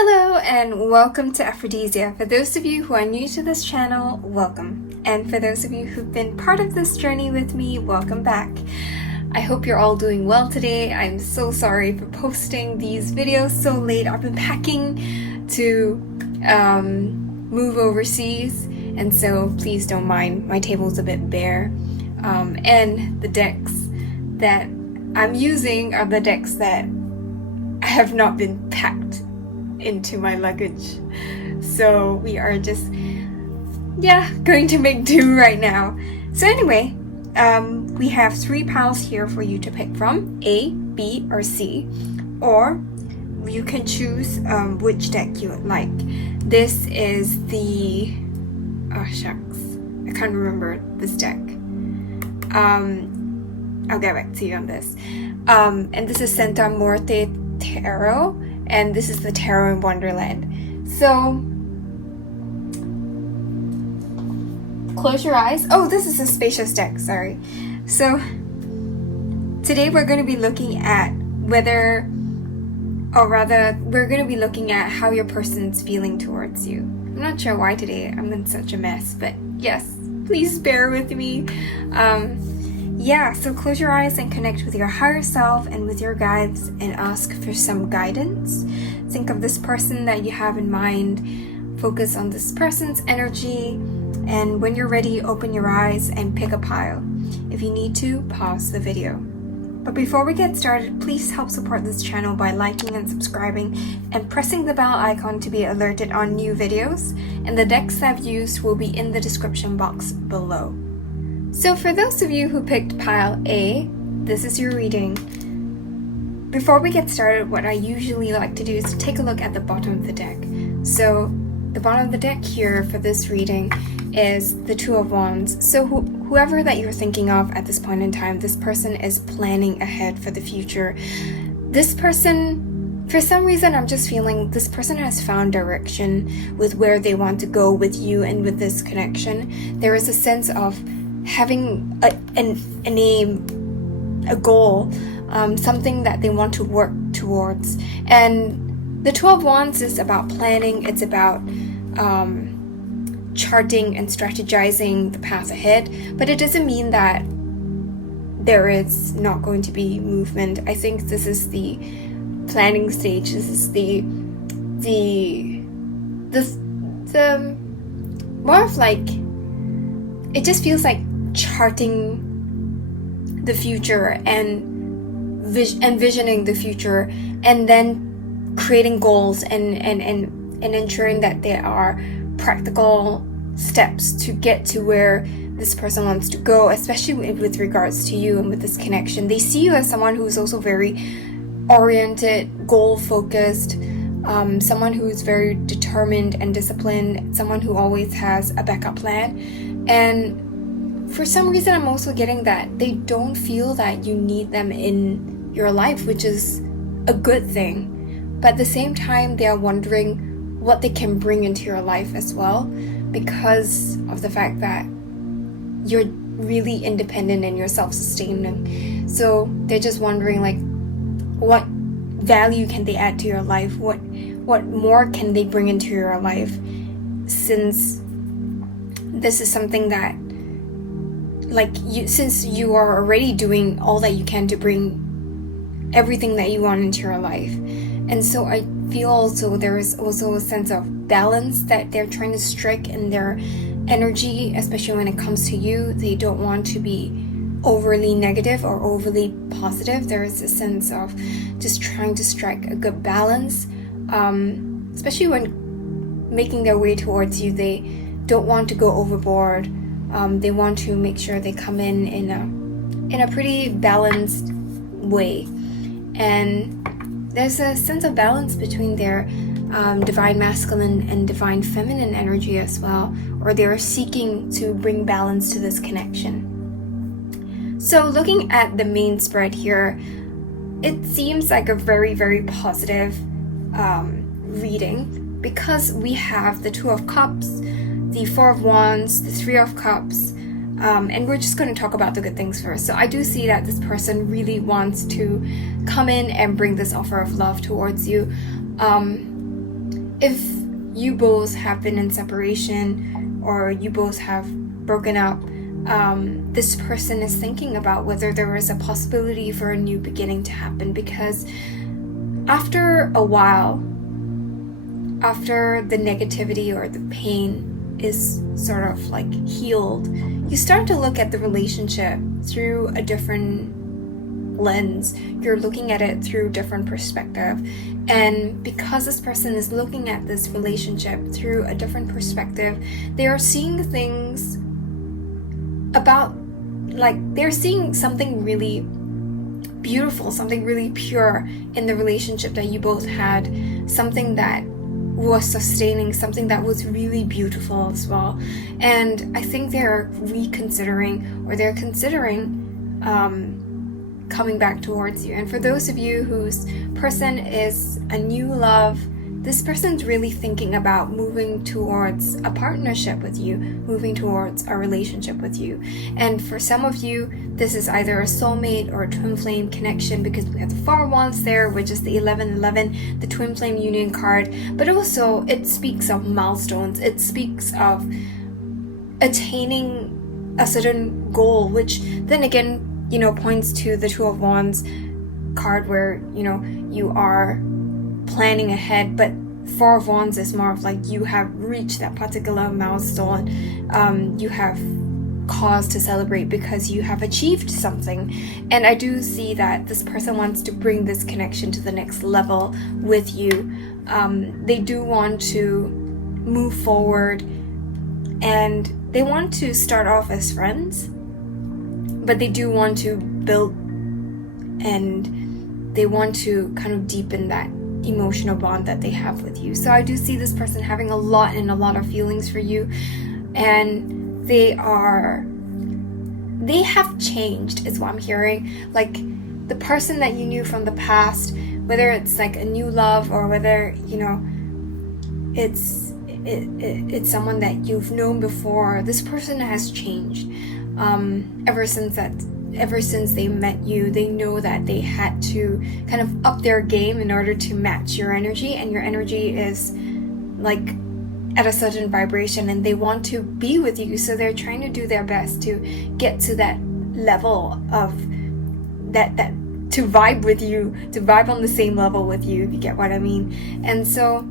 Hello and welcome to Aphrodisia. For those of you who are new to this channel, welcome. And for those of you who've been part of this journey with me, welcome back. I hope you're all doing well today. I'm so sorry for posting these videos so late. I've been packing to move overseas, and so please don't mind. My table's a bit bare. And the decks that I'm using are the decks that have not been packed into my luggage, so we are just going to make do right now. So anyway, we have 3 piles here for you to pick from: A, B, or C, or you can choose which deck you would like. This is the I can't remember this deck. I'll get back to you on this. And this is Muerte Tarot, and this is the Tarot in Wonderland. So close your eyes. Oh, this is a Spacious deck, sorry. So today we're going to be looking at we're going to be looking at how your person's feeling towards you. I'm not sure why today I'm in such a mess, but yes, please bear with me. So close your eyes and connect with your higher self and with your guides and ask for some guidance. Think of this person that you have in mind. Focus on this person's energy, and when you're ready, open your eyes and pick a pile. If you need to, pause the video. But before we get started, please help support this channel by liking and subscribing and pressing the bell icon to be alerted on new videos, and the decks I've used will be in the description box below. So for those of you who picked pile A, this is your reading. Before we get started, what I usually like to do is to take a look at the bottom of the deck. So the bottom of the deck here for this reading is the 2 of Wands. So whoever that you're thinking of at this point in time, this person is planning ahead for the future. This person, for some reason, I'm just feeling this person has found direction with where they want to go with you and with this connection. There is a sense of having an aim, a goal, something that they want to work towards. And the 2 of Wands is about planning. It's about charting and strategizing the path ahead, but it doesn't mean that there is not going to be movement. I think this is the planning stage. This is the more of like, it just feels like charting the future and envisioning the future, and then creating goals and ensuring that there are practical steps to get to where this person wants to go, especially with regards to you and with this connection. They see you as someone who's also very oriented, goal-focused, someone who's very determined and disciplined, someone who always has a backup plan. And for some reason, I'm also getting that they don't feel that you need them in your life, which is a good thing. But at the same time, they are wondering what they can bring into your life as well, because of the fact that you're really independent and you're self-sustaining. So they're just wondering, like, what value can they add to your life? What more can they bring into your life? Since this is something that, since you are already doing all that you can to bring everything that you want into your life. And so I feel also there is also a sense of balance that they're trying to strike in their energy, especially when it comes to you. They don't want to be overly negative or overly positive. There is a sense of just trying to strike a good balance, especially when making their way towards you. They don't want to go overboard. They want to make sure they come in a pretty balanced way. And there's a sense of balance between their divine masculine and divine feminine energy as well, or they're seeking to bring balance to this connection. So looking at the main spread here, it seems like a very, very positive reading, because we have the 2 of Cups, the 4 of Wands, the 3 of Cups, and we're just going to talk about the good things first. So I do see that this person really wants to come in and bring this offer of love towards you. if you both have been in separation or you both have broken up, this person is thinking about whether there is a possibility for a new beginning to happen, because after a while, after the negativity or the pain is sort of like healed, you start to look at the relationship through a different lens. You're looking at it through a different perspective. And because this person is looking at this relationship through a different perspective, they are seeing things about, like, they're seeing something really beautiful, something really pure in the relationship that you both had, something that was sustaining, something that was really beautiful as well. And I think they're reconsidering, or they're considering coming back towards you. And for those of you whose person is a new love, this person's really thinking about moving towards a partnership with you, moving towards a relationship with you. And for some of you, this is either a soulmate or a twin flame connection, because we have the 4 Wands there, which is the 1111, the twin flame union card. But also it speaks of milestones. It speaks of attaining a certain goal, which then again, points to the 2 of Wands card, where, you are planning ahead. But 4 of Wands is more of like, you have reached that particular milestone. You have cause to celebrate because you have achieved something. And I do see that this person wants to bring this connection to the next level with you. They do want to move forward, and they want to start off as friends, but they do want to build, and they want to kind of deepen that emotional bond that they have with you. So I do see this person having a lot of feelings for you, and they have changed is what I'm hearing. Like, the person that you knew from the past, whether it's like a new love or whether it's someone that you've known before, this person has changed. Ever since they met you, they know that they had to kind of up their game in order to match your energy, and your energy is like at a certain vibration, and they want to be with you, so they're trying to do their best to get to that level of that to vibe with you, to vibe on the same level with you, if you get what I mean. And so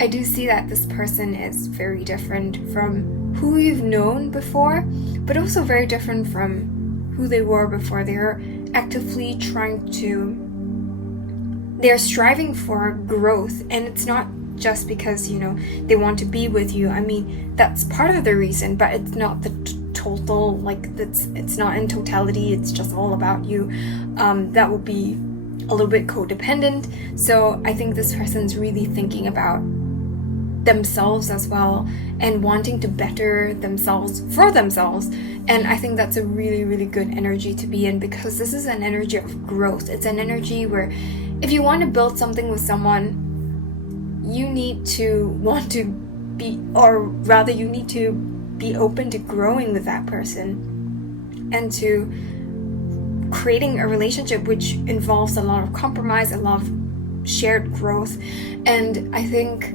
I do see that this person is very different from who you've known before, but also very different from who they were before. They're actively they're striving for growth, and it's not just because they want to be with you. I mean, that's part of the reason, but it's not the total, like, it's not in totality. It's just all about you. That will be a little bit codependent. So I think this person's really thinking about themselves as well, and wanting to better themselves for themselves. And I think that's a really, really good energy to be in, because this is an energy of growth. It's an energy where if you want to build something with someone, you need to want to be, or rather you need to be open to growing with that person and to creating a relationship which involves a lot of compromise, a lot of shared growth. And I think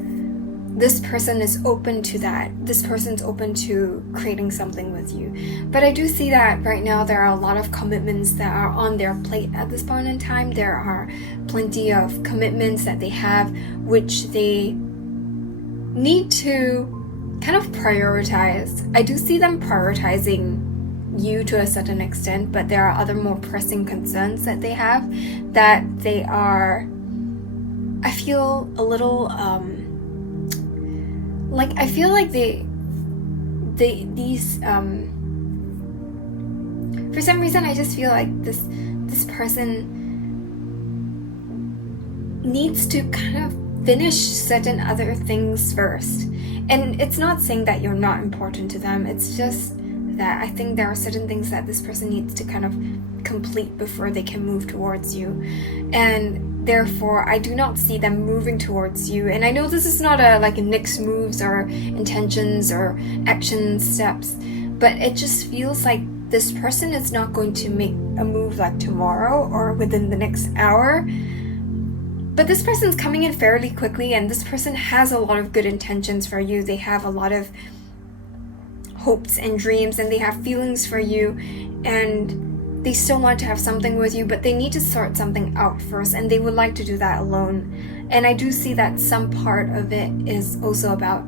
this person is open to that. This person's open to creating something with you. But I do see that right now there are a lot of commitments that are on their plate at this point in time. There are plenty of commitments that they have, which they need to kind of prioritize. I do see them prioritizing you to a certain extent, but there are other more pressing concerns that they have that they are, I feel a little, I feel like these for some reason I just feel like this person needs to kind of finish certain other things first. And it's not saying that you're not important to them, it's just that I think there are certain things that this person needs to kind of complete before they can move towards you. And therefore, I do not see them moving towards you. And I know this is not a next moves or intentions or action steps, but it just feels like this person is not going to make a move like tomorrow or within the next hour. But this person's coming in fairly quickly, and this person has a lot of good intentions for you. They have a lot of hopes and dreams, and they have feelings for you, and they still want to have something with you, but they need to sort something out first, and they would like to do that alone. And I do see that some part of it is also about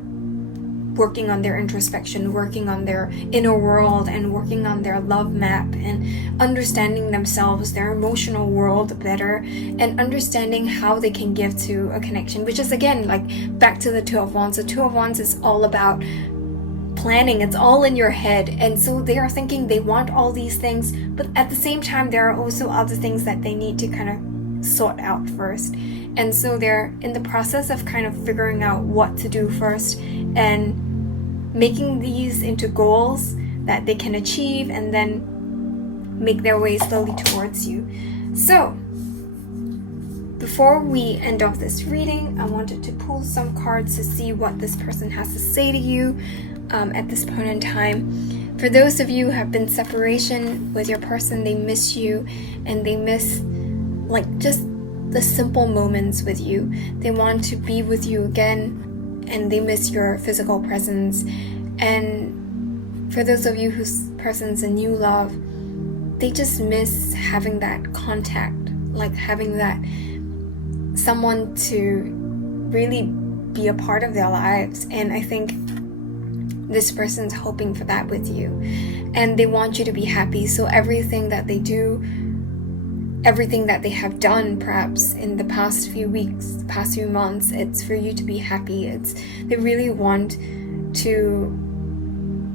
working on their introspection, working on their inner world, and working on their love map, and understanding themselves, their emotional world better, and understanding how they can give to a connection, which is, again, like back to the Two of Wands. The Two of Wands is all about planning. It's all in your head, and so they are thinking they want all these things, but at the same time there are also other things that they need to kind of sort out first. And so they're in the process of kind of figuring out what to do first, and making these into goals that they can achieve, and then make their way slowly towards you. So before we end off this reading, I wanted to pull some cards to see what this person has to say to you at this point in time. For those of you who have been separation with your person, they miss you, and they miss like just the simple moments with you. They want to be with you again, and they miss your physical presence. And for those of you whose person's a new love, they just miss having that contact, like having that someone to really be a part of their lives. And I think this person's hoping for that with you, and they want you to be happy. So everything that they do, everything that they have done perhaps in the past few weeks, past few months, it's for you to be happy. They really want to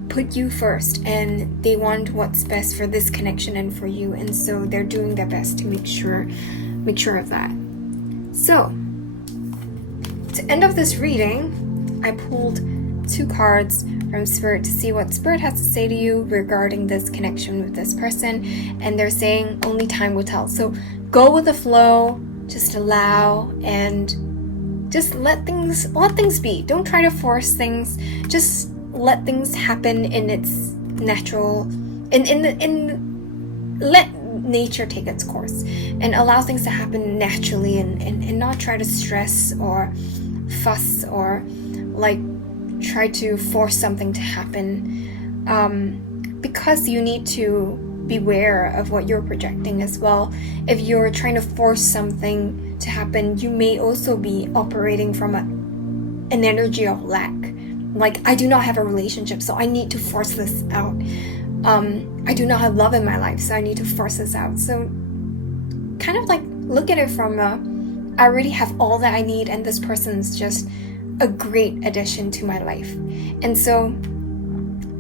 put you first, and they want what's best for this connection and for you, and so they're doing their best to make sure of that. So to end off this reading, I pulled 2 cards from Spirit to see what Spirit has to say to you regarding this connection with this person, and they're saying only time will tell. So go with the flow, just allow, and just let things be. Don't try to force things. Just let things happen in its natural, let nature take its course, and allow things to happen naturally, and not try to stress or fuss or like try to force something to happen, because you need to beware of what you're projecting as well. If you're trying to force something to happen, you may also be operating from an energy of lack. Like, I do not have a relationship, so I need to force this out. I do not have love in my life, so I need to force this out. So kind of like look at it from I already have all that I need, and this person's just a great addition to my life. And so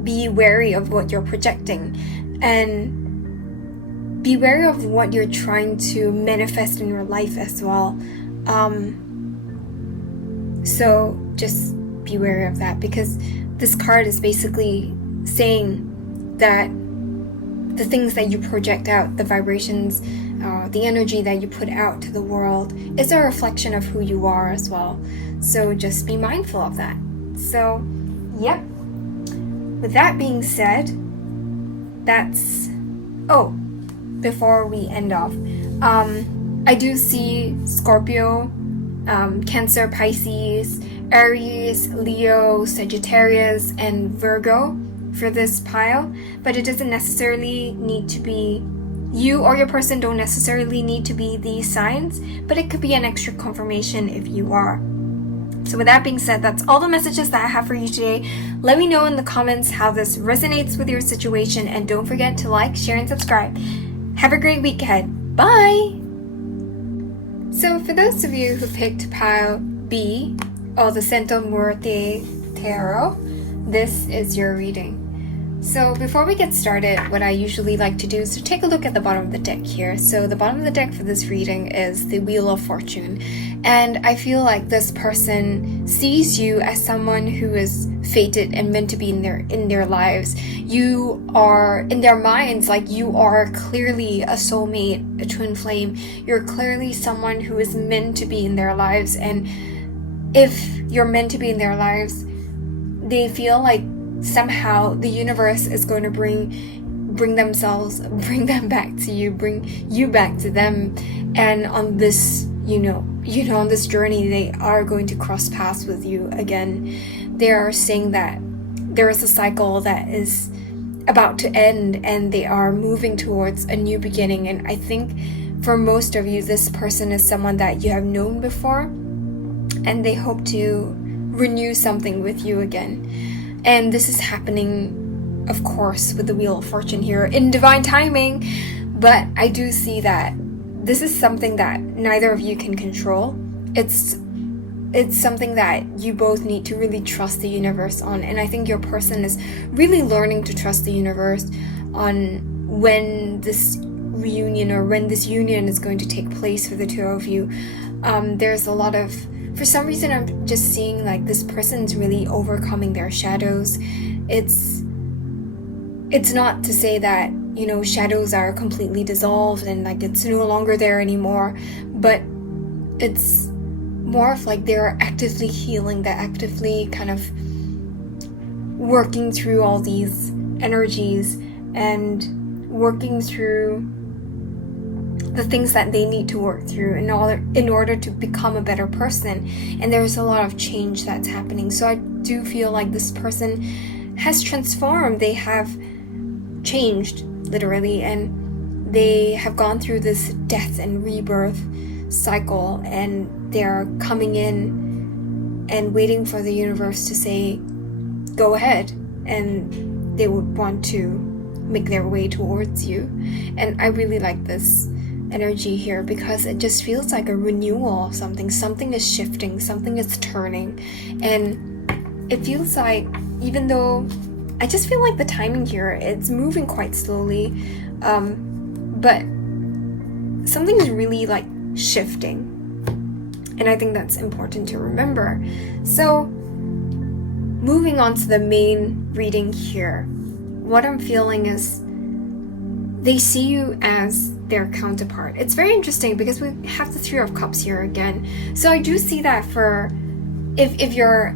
be wary of what you're projecting, and be wary of what you're trying to manifest in your life as well. So just be wary of that, because this card is basically saying that the things that you project out, the vibrations, the energy that you put out to the world, is a reflection of who you are as well. So just be mindful of that. So, yep. With that being said, before we end off, I do see Scorpio, Cancer, Pisces, Aries, Leo, Sagittarius, and Virgo for this pile, but it doesn't necessarily need to be, you or your person don't necessarily need to be these signs, but it could be an extra confirmation if you are. So with that being said, that's all the messages that I have for you today. Let me know in the comments how this resonates with your situation, and don't forget to like, share, and subscribe. Have a great week ahead. Bye! So for those of you who picked pile B, or the Muerte Tarot, this is your reading. So before we get started, what I usually like to do is to take a look at the bottom of the deck here. So the bottom of the deck for this reading is the Wheel of Fortune. And I feel like this person sees you as someone who is fated and meant to be in their lives. You are, in their minds, like you are clearly a soulmate, a twin flame. You're clearly someone who is meant to be in their lives. And if you're meant to be in their lives, they feel like somehow the universe is going to bring them back to you, bring you back to them. And on this on this journey, they are going to cross paths with you again. They are saying that there is a cycle that is about to end, and they are moving towards a new beginning. And I think for most of you, this person is someone that you have known before, and they hope to renew something with you again. And this is happening, of course, with the Wheel of Fortune here in divine timing. But I do see that this is something that neither of you can control. It's something that you both need to really trust the universe on. And I think your person is really learning to trust the universe on when this reunion or when this union is going to take place for the two of you. There's a lot of, for some reason, I'm just seeing like this person's really overcoming their shadows. It's not to say that, shadows are completely dissolved and like it's no longer there anymore, but it's more of like they're actively healing, they're actively kind of working through all these energies and working through the things that they need to work through in order to become a better person. And there's a lot of change that's happening. So I do feel like this person has transformed. They have changed, literally, and they have gone through this death and rebirth cycle, and they're coming in and waiting for the universe to say, go ahead, and they would want to make their way towards you. And I really like this energy here because it just feels like a renewal of something is shifting, something is turning. And it feels like, even though I just feel like the timing here, it's moving quite slowly, but something is really like shifting, and I think that's important to remember. So moving on to the main reading here, what I'm feeling is they see you as their counterpart. It's very interesting because we have the Three of Cups here again. So I do see that for if you're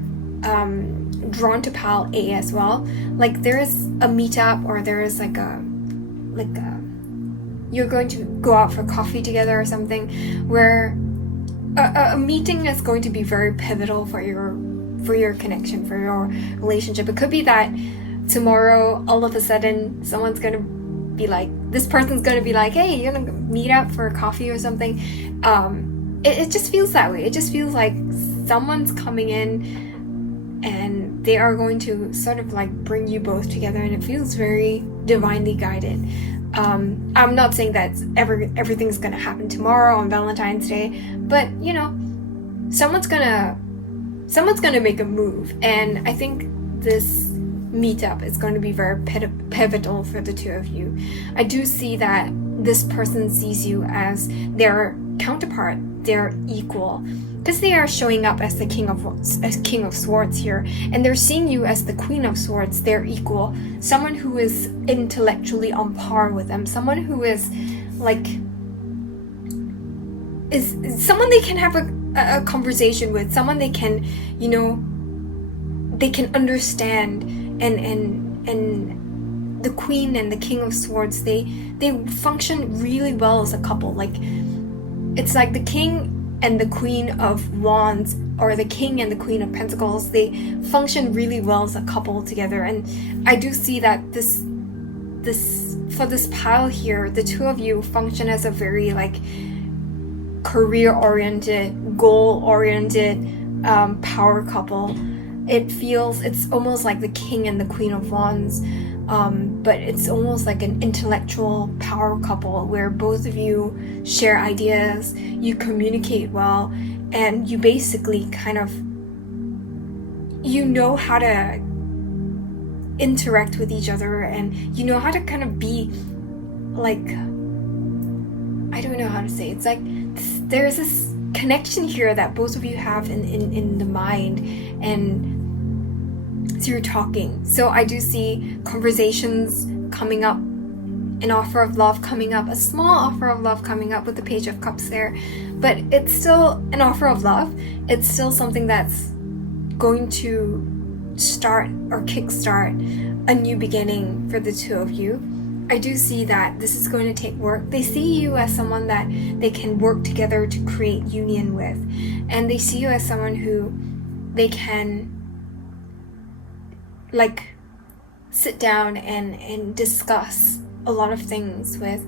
drawn to pile A as well, like there is a meetup, or there is like a you're going to go out for coffee together or something, where a meeting is going to be very pivotal for your connection, for your relationship. It could be that tomorrow all of a sudden someone's going to be like, this person's going to be like, hey, you're gonna meet up for coffee or something. It just feels that way. It just feels like someone's coming in and they are going to sort of like bring you both together, and it feels very divinely guided. I'm not saying that everything's gonna happen tomorrow on Valentine's Day, but someone's gonna make a move, and I think this meetup is going to be very pivotal for the two of you. I do see that this person sees you as their counterpart, their equal, because they are showing up as the King of Swords here, and they're seeing you as the Queen of Swords, their equal, someone who is intellectually on par with them, someone who is like is someone they can have a conversation with, someone they can understand, and the Queen and the King of Swords, they function really well as a couple. Like, it's like the King and the Queen of Wands, or the King and the Queen of Pentacles, they function really well as a couple together. And I do see that for this pile here, the two of you function as a very like career-oriented, goal-oriented power couple. It's almost like the King and the Queen of Wands, but it's almost like an intellectual power couple where both of you share ideas, you communicate well, and you basically kind of how to interact with each other, and how to kind of be like, I don't know how to say it. It's like there's this connection here that both of you have in the mind and through talking. So I do see conversations coming up, an offer of love coming up, a small offer of love coming up with the Page of Cups there, but it's still an offer of love. It's still something that's going to start or kickstart a new beginning for the two of you. I do see that this is going to take work. They see you as someone that they can work together to create union with. And they see you as someone who they can like sit down and discuss a lot of things with.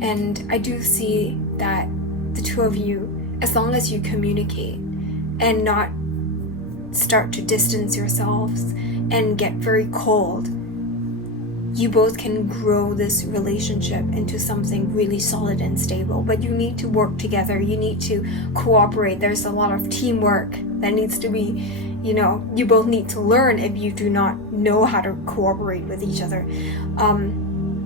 And I do see that the two of you, as long as you communicate and not start to distance yourselves and get very cold, you both can grow this relationship into something really solid and stable. But you need to work together. You need to cooperate. There's a lot of teamwork that needs to be, you both need to learn if you do not know how to cooperate with each other.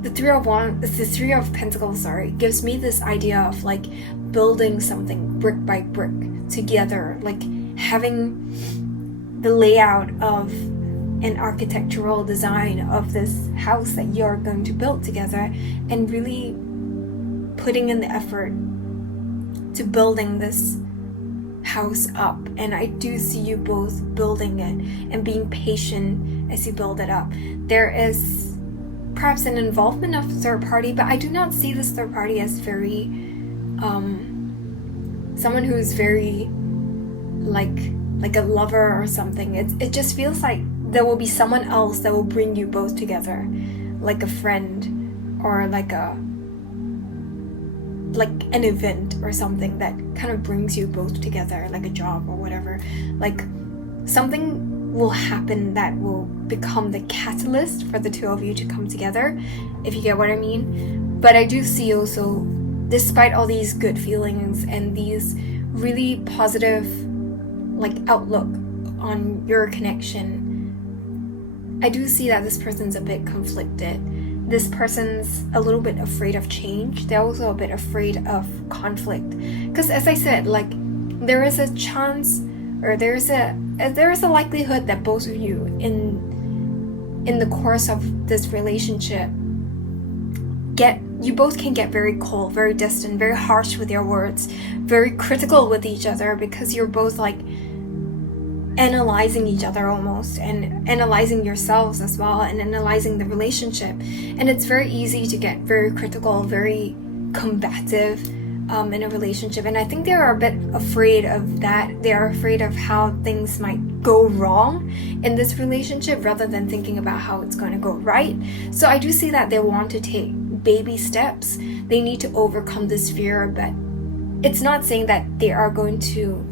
The Three of Pentacles, gives me this idea of like building something brick by brick together, like having the layout of an architectural design of this house that you're going to build together, and really putting in the effort to building this house up. And I do see you both building it and being patient as you build it up. There is perhaps an involvement of third party, but I do not see this third party as very someone who is very like a lover or something. It just feels like there will be someone else that will bring you both together, like a friend or like an event or something that kind of brings you both together, like a job or whatever. Like something will happen that will become the catalyst for the two of you to come together, if you get what I mean. But I do see also, despite all these good feelings and these really positive outlook on your connection, I do see that this person's a bit conflicted. This person's a little bit afraid of change. They're also a bit afraid of conflict. Because as I said, there is a chance, or there is a likelihood that both of you in the course of this relationship you both can get very cold, very distant, very harsh with your words, very critical with each other, because you're both analyzing each other almost, and analyzing yourselves as well, and analyzing the relationship. And it's very easy to get very critical, very combative in a relationship. And I think they are a bit afraid of that. They are afraid of how things might go wrong in this relationship rather than thinking about how it's going to go right. So I do see that they want to take baby steps. They need to overcome this fear, but it's not saying that they are going to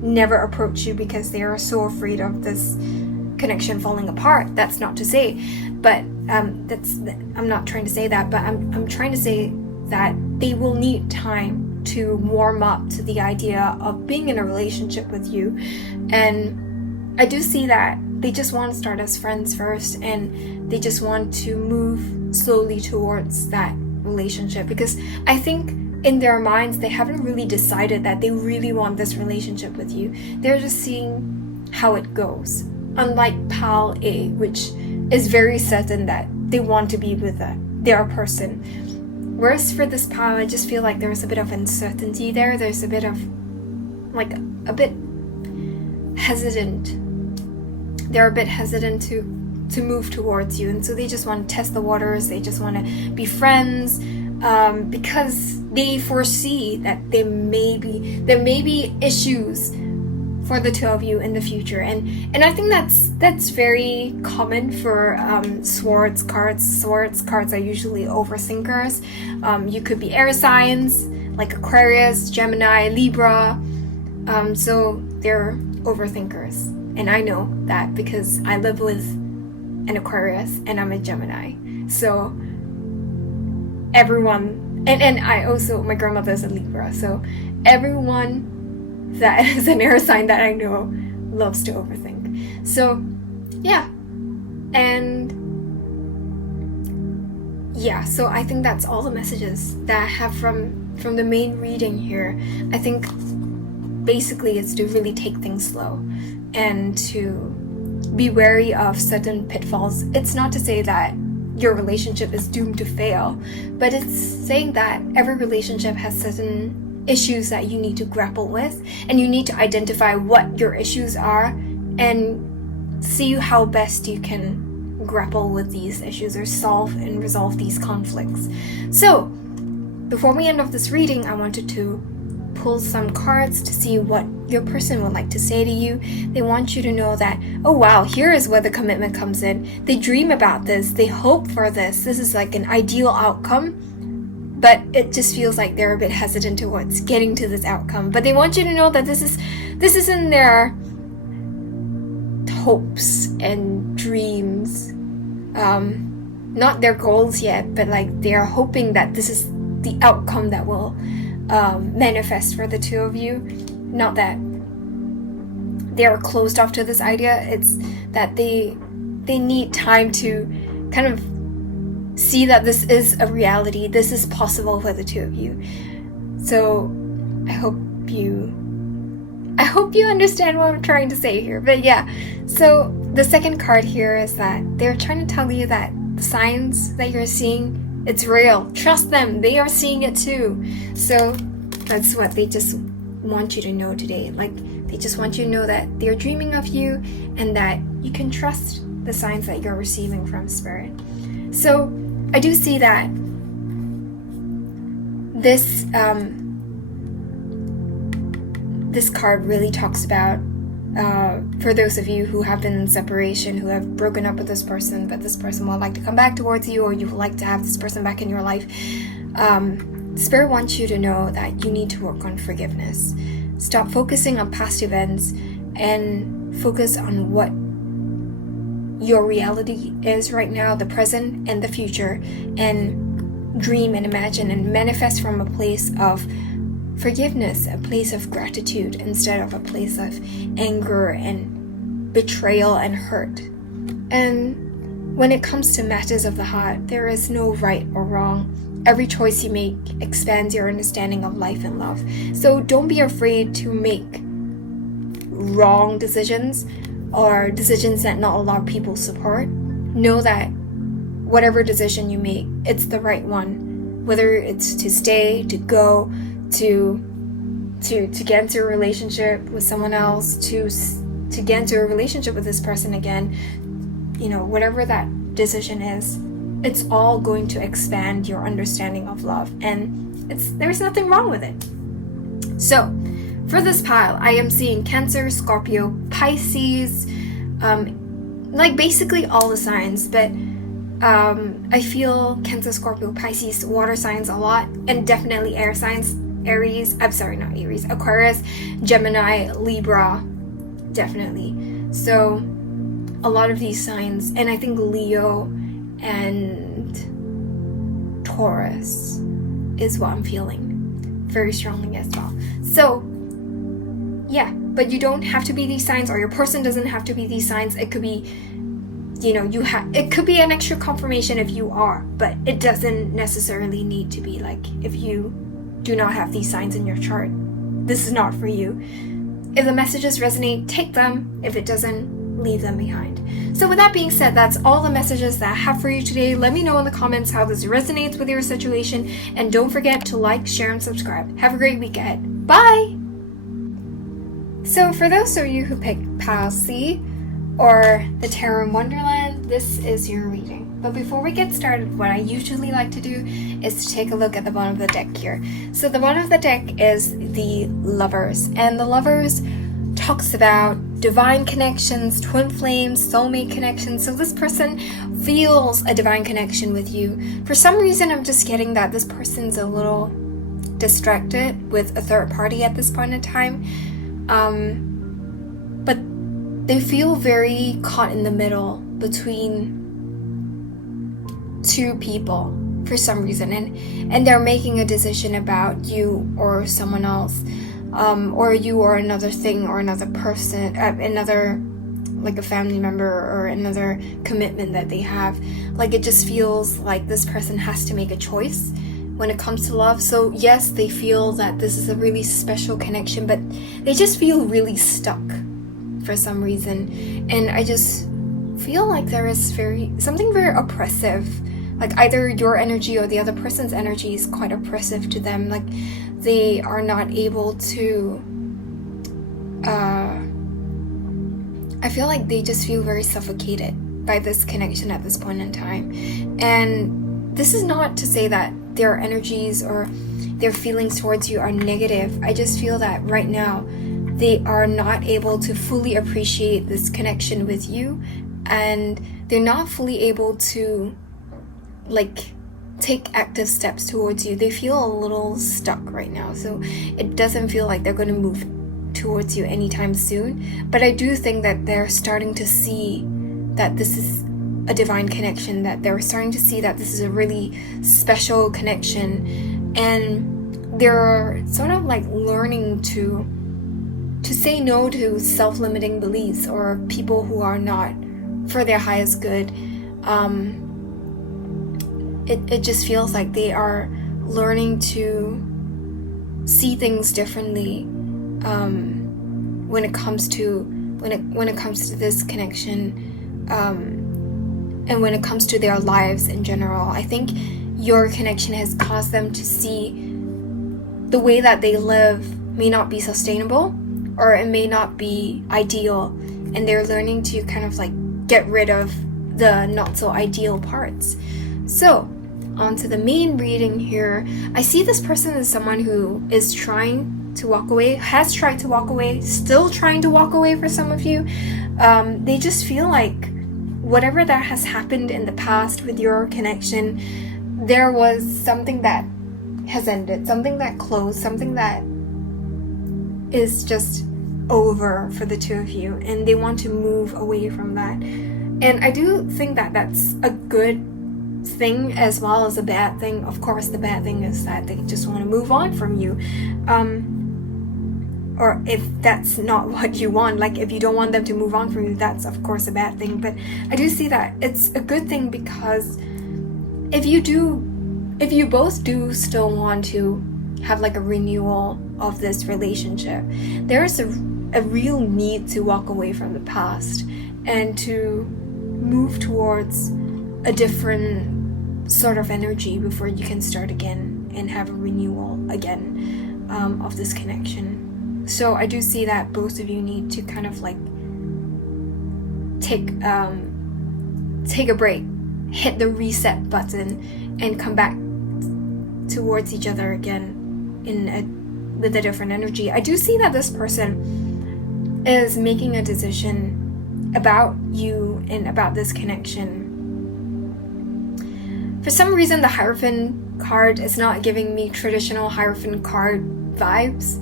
never approach you because they are so afraid of this connection falling apart. That's not to say, but I'm not trying to say that, but I'm trying to say that they will need time to warm up to the idea of being in a relationship with you. And I do see that they just want to start as friends first, and they just want to move slowly towards that relationship, because I think in their minds they haven't really decided that they really want this relationship with you. They're just seeing how it goes, unlike pile A, which is very certain that they want to be with their person. Whereas for this pile, I just feel like there's a bit of uncertainty there. There's a bit of a bit hesitant. They're a bit hesitant to move towards you, and so they just want to test the waters. They just want to be friends, because they foresee that there may be issues for the two of you in the future. And I think that's very common for swords cards. Swords cards are usually overthinkers. You could be air signs like Aquarius, Gemini, Libra. So they're overthinkers. And I know that because I live with an Aquarius and I'm a Gemini. So everyone, and I also, my grandmother's a Libra. So everyone that is an air sign that I know loves to overthink. So yeah. And yeah, so I think that's all the messages that I have from the main reading here. I think basically it's to really take things slow and to be wary of certain pitfalls. It's not to say that your relationship is doomed to fail, but it's saying that every relationship has certain issues that you need to grapple with, and you need to identify what your issues are and see how best you can grapple with these issues or solve and resolve these conflicts. So before we end off this reading, I wanted to pull some cards to see what your person would like to say to you. They want you to know that, oh wow, here is where the commitment comes in. They dream about this, they hope for this. This is like an ideal outcome, but it just feels like they're a bit hesitant towards getting to this outcome. But they want you to know that this is in their hopes and dreams, not their goals yet, but like they are hoping that this is the outcome that will manifest for the two of you. Not that they are closed off to this idea, it's that they need time to kind of see that this is a reality, this is possible for the two of you. So I hope you understand what I'm trying to say here. But yeah, so the second card here is that they're trying to tell you that the signs that you're seeing, it's real. Trust them, they are seeing it too. So that's what they just want you to know today. Like, they just want you to know that they're dreaming of you and that you can trust the signs that you're receiving from Spirit. So I do see that this this card really talks about for those of you who have been in separation, who have broken up with this person, but this person would like to come back towards you, or you would like to have this person back in your life. Spirit wants you to know that you need to work on forgiveness. Stop focusing on past events and focus on what your reality is right now, the present and the future, and dream and imagine and manifest from a place of forgiveness, a place of gratitude instead of a place of anger and betrayal and hurt. And when it comes to matters of the heart, there is no right or wrong. Every choice you make expands your understanding of life and love. So don't be afraid to make wrong decisions or decisions that not a lot of people support. Know that whatever decision you make, it's the right one. Whether it's to stay, to go, to get into a relationship with someone else, to get into a relationship with this person again, you know, whatever that decision is, it's all going to expand your understanding of love, and there's nothing wrong with it. So for this pile, I am seeing Cancer, Scorpio, Pisces, like basically all the signs, but I feel Cancer, Scorpio, Pisces, water signs a lot, and definitely air signs, Aquarius, Gemini, Libra, definitely. So a lot of these signs, and I think Leo and Taurus is what I'm feeling very strongly as well. So yeah, but you don't have to be these signs, or your person doesn't have to be these signs. It could be, you know, it could be an extra confirmation if you are, but it doesn't necessarily need to be. Like, if you do not have these signs in your chart, this is not for you. If the messages resonate, take them. If it doesn't, leave them behind. So with that being said, that's all the messages that I have for you today. Let me know in the comments how this resonates with your situation, and don't forget to like, share, and subscribe. Have a great week ahead. Bye! So for those of you who picked Pile C or the Tarot in Wonderland, this is your reading. But before we get started, what I usually like to do is to take a look at the bottom of the deck here. So the bottom of the deck is the Lovers, and the Lovers talks about divine connections, twin flames, soulmate connections. So this person feels a divine connection with you. For some reason, I'm just getting that this person's a little distracted with a third party at this point in time. But they feel very caught in the middle between two people for some reason, and they're making a decision about you or someone else, or you or another thing or another person, another, like a family member or another commitment that they have. Like, it just feels like this person has to make a choice when it comes to love. So yes, they feel that this is a really special connection, but they just feel really stuck for some reason. And I just feel like there is something very oppressive. Like, either your energy or the other person's energy is quite oppressive to them. Like, they are not able to, I feel like they just feel very suffocated by this connection at this point in time. And this is not to say that their energies or their feelings towards you are negative. I just feel that right now they are not able to fully appreciate this connection with you, and they're not fully able to like take active steps towards you. They feel a little stuck right now, so it doesn't feel like they're going to move towards you anytime soon. But I do think that they're starting to see that this is a divine connection, that they're starting to see that this is a really special connection, and they're sort of like learning to say no to self-limiting beliefs or people who are not for their highest good. It just feels like they are learning to see things differently when it comes to this connection, and when it comes to their lives in general. I think your connection has caused them to see the way that they live may not be sustainable, or it may not be ideal, and they're learning to kind of like get rid of the not so ideal parts. So on to the main reading here. I see this person as someone who is trying to walk away, has tried to walk away, still trying to walk away for some of you. They just feel like whatever that has happened in the past with your connection, there was something that has ended, something that closed, something that is just over for the two of you, and they want to move away from that. And I do think that that's a good thing as well as a bad thing. Of course, the bad thing is that they just want to move on from you, or if that's not what you want, like if you don't want them to move on from you, that's of course a bad thing. But I do see that it's a good thing, because if you both do still want to have like a renewal of this relationship, there is a real need to walk away from the past and to move towards a different sort of energy before you can start again and have a renewal again of this connection. So I do see that both of you need to kind of like take a break, hit the reset button, and come back towards each other again with a different energy. I do see that this person is making a decision about you and about this connection. For some reason, the Hierophant card is not giving me traditional Hierophant card vibes.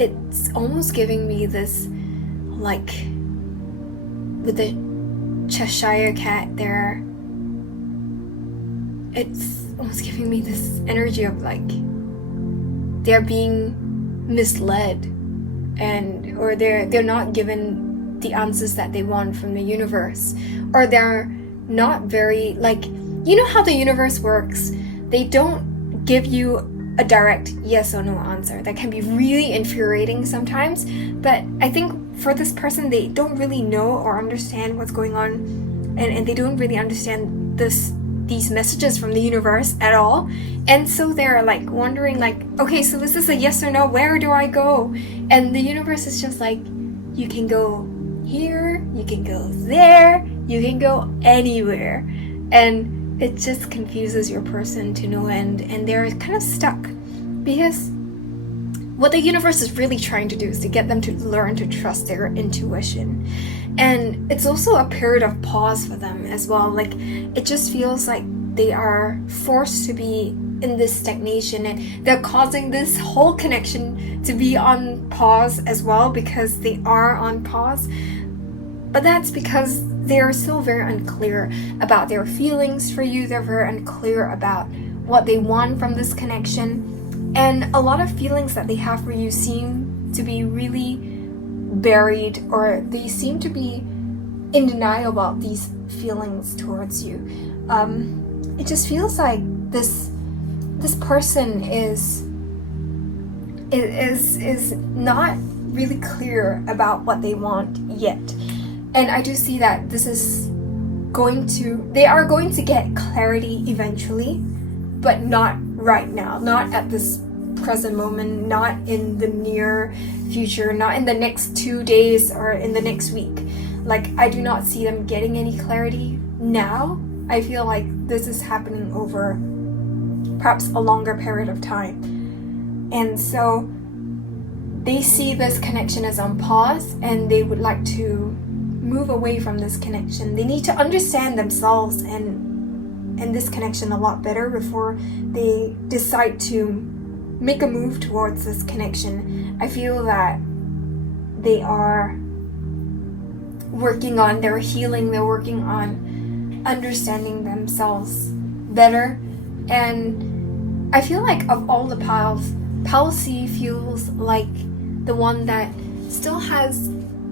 It's almost giving me this, like, with the Cheshire cat there, it's almost giving me this energy of like they're being misled, or they're not given the answers that they want from the universe, or they're not very, like, you know how the universe works, they don't give you a direct yes or no answer. That can be really infuriating sometimes, but I think for this person, they don't really know or understand what's going on, and they don't really understand these messages from the universe at all. And so they're like wondering, like, okay, so this is a yes or no, where do I go? And the universe is just like, you can go here, you can go there, you can go anywhere. And it just confuses your person to no end, and they're kind of stuck, because what the universe is really trying to do is to get them to learn to trust their intuition. And it's also a period of pause for them as well. Like, it just feels like they are forced to be in this stagnation, and they're causing this whole connection to be on pause as well, because they are on pause. But that's because they are still very unclear about their feelings for you. They're very unclear about what they want from this connection. And a lot of feelings that they have for you seem to be really buried, or they seem to be in denial about these feelings towards you. It just feels like this person is not really clear about what they want yet. And I do see that they are going to get clarity eventually, but not right now, not at this present moment, not in the near future, not in the next 2 days or in the next week. like, I do not see them getting any clarity now. I feel like this is happening over perhaps a longer period of time. And so they see this connection as on pause, and they would like to move away from this connection. They need to understand themselves and this connection a lot better before they decide to make a move towards this connection. I feel that they are working on their healing, they're working on understanding themselves better. And I feel like of all the piles, Pile C feels like the one that still has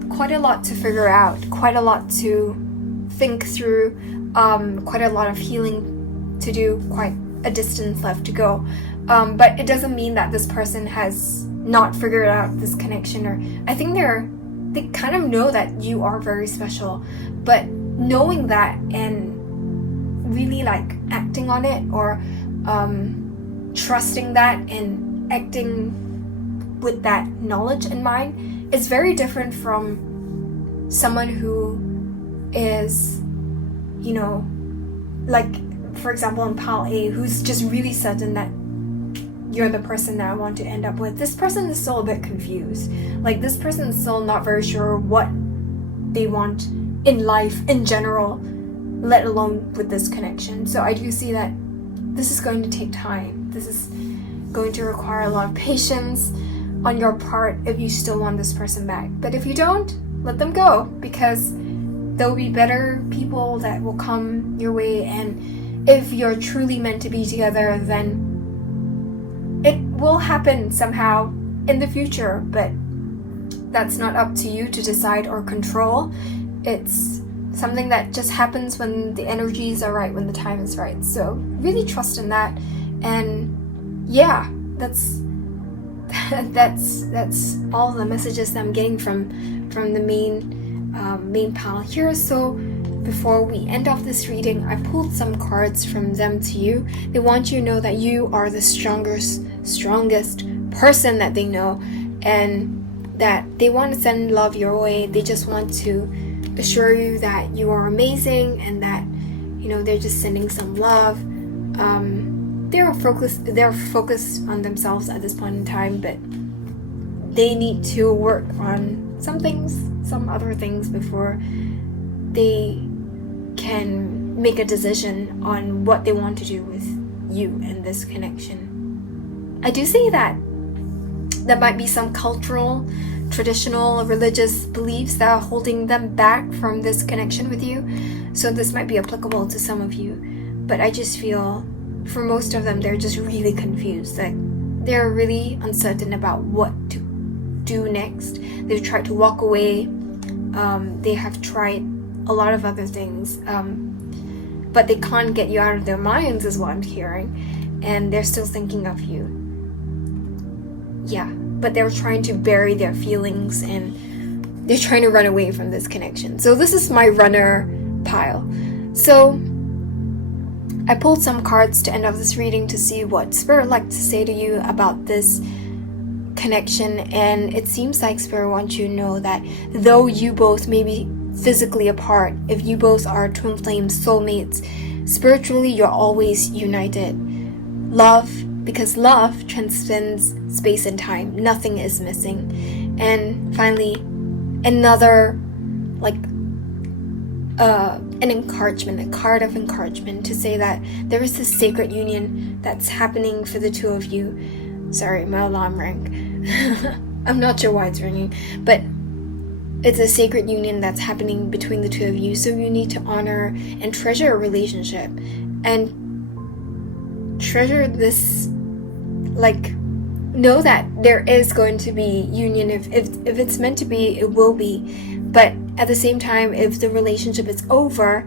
quite a lot to figure out, quite a lot to think through, quite a lot of healing to do, quite a distance left to go. But it doesn't mean that this person has not figured out this connection, or I think they kind of know that you are very special, but knowing that and really like acting on it, or trusting that and acting with that knowledge in mind is very different from someone who is, you know, like for example in Pile A, who's just really certain that you're the person that I want to end up with. This person is still a bit confused. Like, this person is still not very sure what they want in life in general, let alone with this connection. So I do see that this is going to take time. This is going to require a lot of patience on your part if you still want this person back. But if you don't, let them go, because there will be better people that will come your way. And if you're truly meant to be together, then it will happen somehow in the future, but that's not up to you to decide or control. It's something that just happens when the energies are right, when the time is right. So really trust in that. And yeah, that's all the messages that I'm getting from the main pile here. So before we end off this reading, I pulled some cards from them to you. They want you to know that you are the strongest person that they know, and that they want to send love your way. They just want to assure you that you are amazing, and that, you know, they're just sending some love. They're focused on themselves at this point in time, but they need to work on some other things before they can make a decision on what they want to do with you and this connection. I do see that there might be some cultural, traditional, religious beliefs that are holding them back from this connection with you. So this might be applicable to some of you. But I just feel for most of them, they're just really confused. Like, they're really uncertain about what to do next. They've tried to walk away. They have tried a lot of other things. But they can't get you out of their minds is what I'm hearing. And they're still thinking of you. Yeah, but they're trying to bury their feelings, and they're trying to run away from this connection. So this is my runner pile. So I pulled some cards to end off this reading to see what Spirit would like to say to you about this connection. And it seems like Spirit wants you to know that though you both may be physically apart, if you both are twin flame soulmates, spiritually you're always united. Love, because love transcends space and time. Nothing is missing. And finally, another, like, an encouragement, a card of encouragement to say that there is this sacred union that's happening for the two of you. Sorry, my alarm rang. I'm not sure why it's ringing, but it's a sacred union that's happening between the two of you. So you need to honor and treasure a relationship, and treasure this, like, know that there is going to be union. If it's meant to be, it will be. But at the same time, if the relationship is over,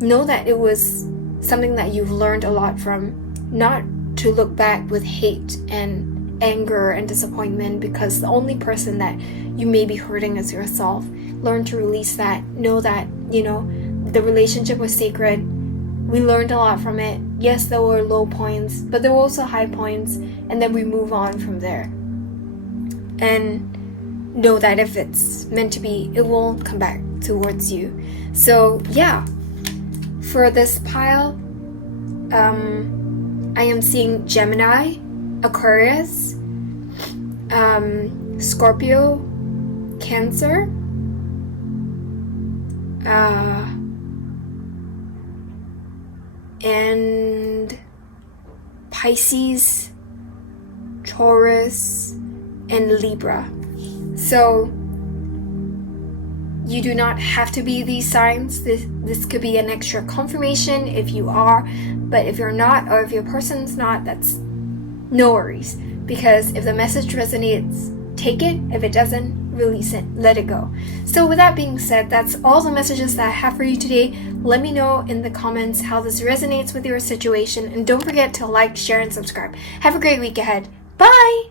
know that it was something that you've learned a lot from. Not to look back with hate and anger and disappointment, because the only person that you may be hurting is yourself. Learn to release that. Know that, you know, the relationship was sacred. We learned a lot from it. Yes, there were low points, but there were also high points, and then we move on from there. And know that if it's meant to be, it will come back towards you. So yeah, for this pile, I am seeing Gemini, Aquarius, Scorpio, Cancer, and Pisces, Taurus, and Libra. So you do not have to be these signs. This could be an extra confirmation if you are, but if you're not, or if your person's not, that's no worries, because if the message resonates, take it. If it doesn't, release it, let it go. So with that being said, that's all the messages that I have for you today. Let me know in the comments how this resonates with your situation, and don't forget to like, share, and subscribe. Have a great week ahead. Bye!